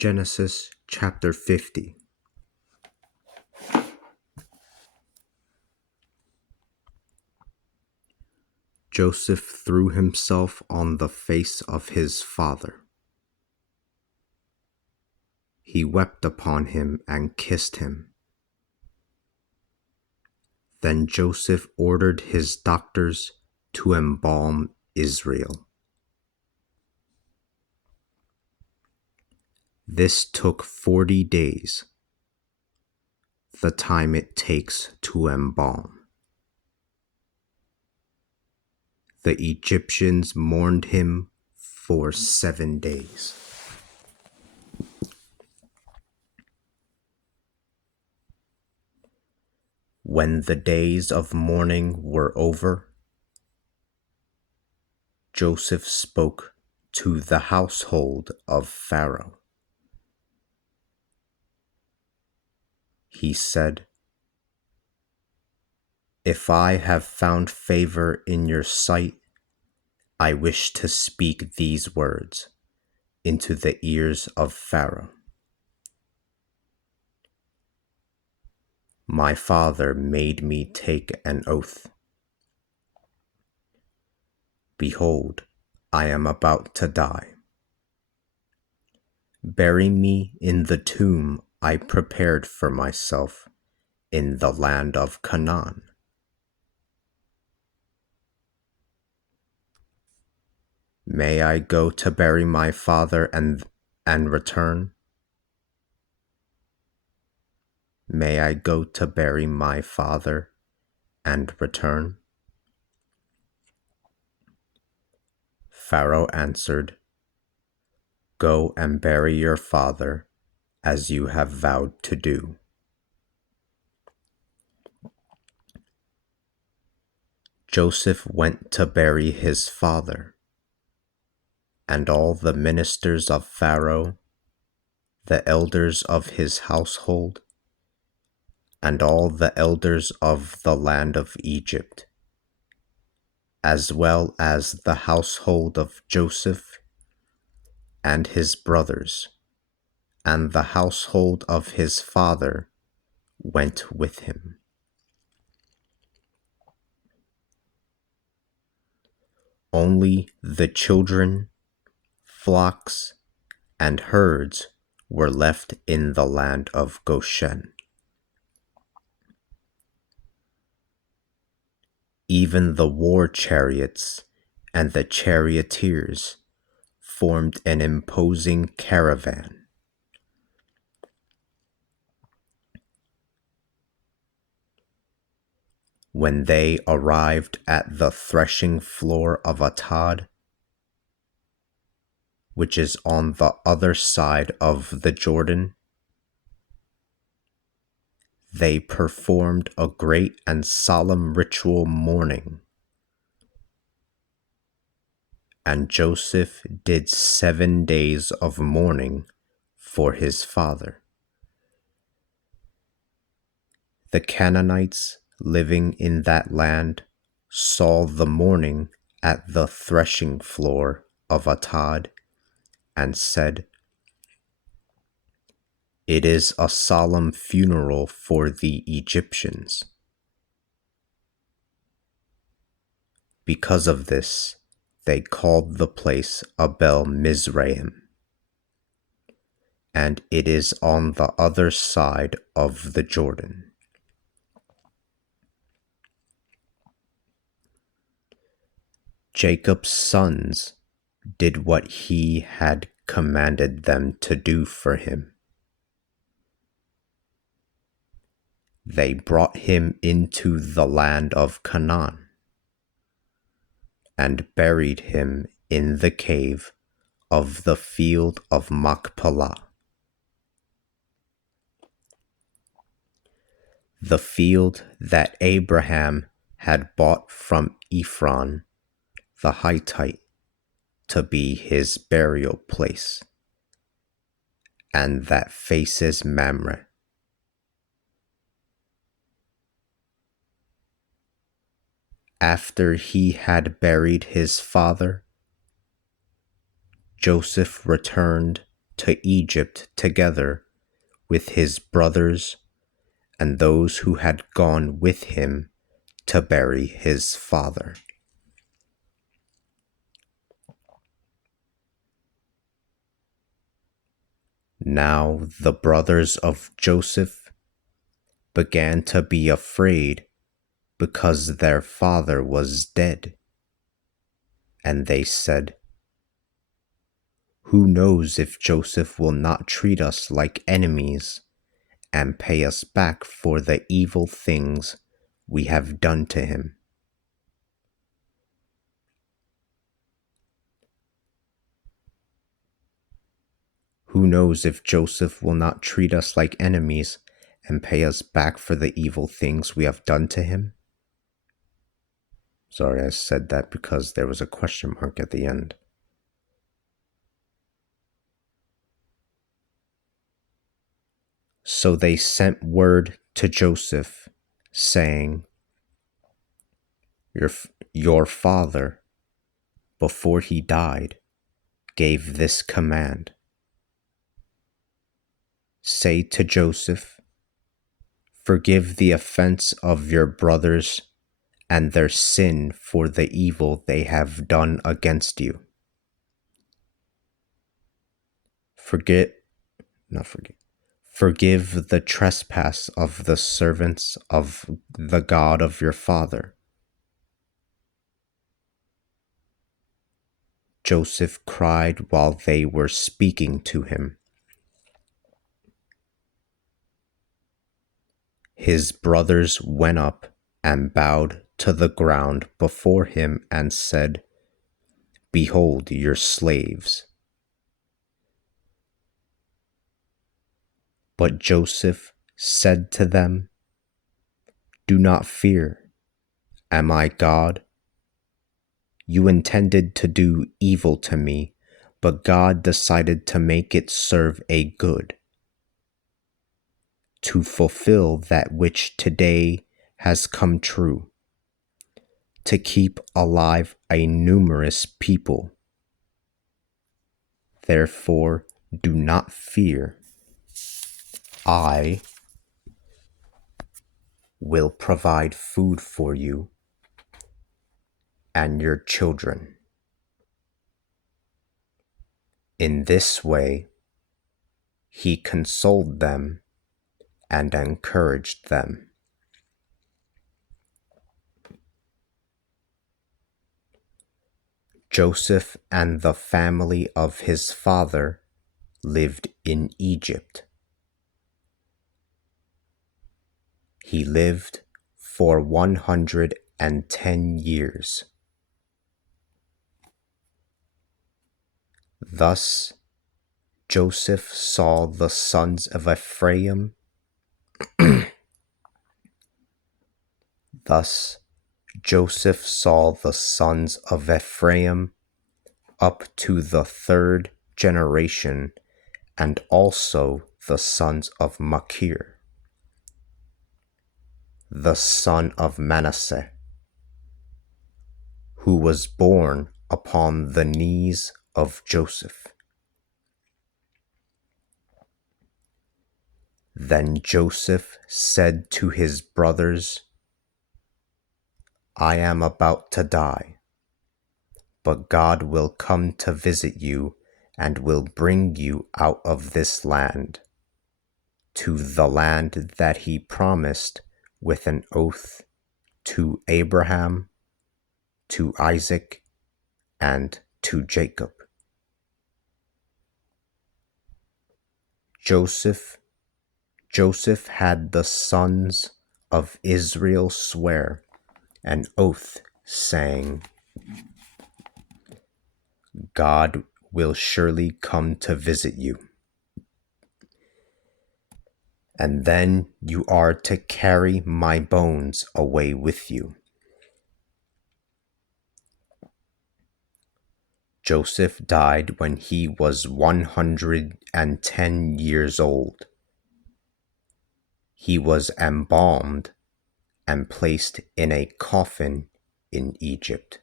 Genesis chapter 50. Joseph threw himself on the face of his father. He wept upon him and kissed him. Then Joseph ordered his doctors to embalm Israel. This took 40 days, the time it takes to embalm. The Egyptians mourned him for 7 days. When the days of mourning were over, Joseph spoke to the household of Pharaoh. He said, "If I have found favor in your sight, I wish to speak these words into the ears of Pharaoh. My father made me take an oath. Behold, I am about to die. Bury me in the tomb I prepared for myself in the land of Canaan. May I go to bury my father and return? May I go to bury my father and return?" Pharaoh answered, "Go and bury your father as you have vowed to do." Joseph went to bury his father, and all the ministers of Pharaoh, the elders of his household, and all the elders of the land of Egypt, as well as the household of Joseph and his brothers, and the household of his father, went with him. Only the children, flocks, and herds were left in the land of Goshen. Even the war chariots and the charioteers formed an imposing caravan. When they arrived at the threshing floor of Atad, which is on the other side of the Jordan, they performed a great and solemn ritual mourning. And Joseph did 7 days of mourning for his father. The Canaanites living in that land saw the mourning at the threshing floor of Atad and said, "It is a solemn funeral for the Egyptians." Because of this, they called the place Abel Mizraim, and it is on the other side of the Jordan. Jacob's sons did what he had commanded them to do for him. They brought him into the land of Canaan and buried him in the cave of the field of Machpelah. The field that Abraham had bought from Ephron the Hittite to be his burial place, and that faces Mamre. After he had buried his father, Joseph returned to Egypt together with his brothers and those who had gone with him to bury his father. Now the brothers of Joseph began to be afraid because their father was dead. And they said, "Who knows if Joseph will not treat us like enemies and pay us back for the evil things we have done to him?" Who knows if Joseph will not treat us like enemies and pay us back for the evil things we have done to him? Sorry, I said that because there was a question mark at the end. So they sent word to Joseph, saying, Your father, before he died, gave this command. Say to Joseph, forgive the offense of your brothers and their sin for the evil they have done against you. Forgive the trespass of the servants of the God of your father. Joseph cried while they were speaking to him. His brothers went up and bowed to the ground before him and said, "Behold your slaves." But Joseph said to them, "Do not fear. Am I God? You intended to do evil to me, but God decided to make it serve a good, to fulfill that which today has come true, to keep alive a numerous people. Therefore, do not fear. I will provide food for you and your children." In this way, he consoled them and encouraged them. Joseph and the family of his father lived in Egypt. He lived for 110 years. Thus Joseph saw the sons of Ephraim. Thus Joseph saw the sons of Ephraim up to the third generation, and also the sons of Machir, the son of Manasseh, who was born upon the knees of Joseph. Then Joseph said to his brothers, "I am about to die, but God will come to visit you and will bring you out of this land, to the land that he promised with an oath to Abraham, to Isaac, and to Jacob." Joseph had the sons of Israel swear an oath, saying, "God will surely come to visit you, and then you are to carry my bones away with you." Joseph died when he was 110 years old. He was embalmed and placed in a coffin in Egypt.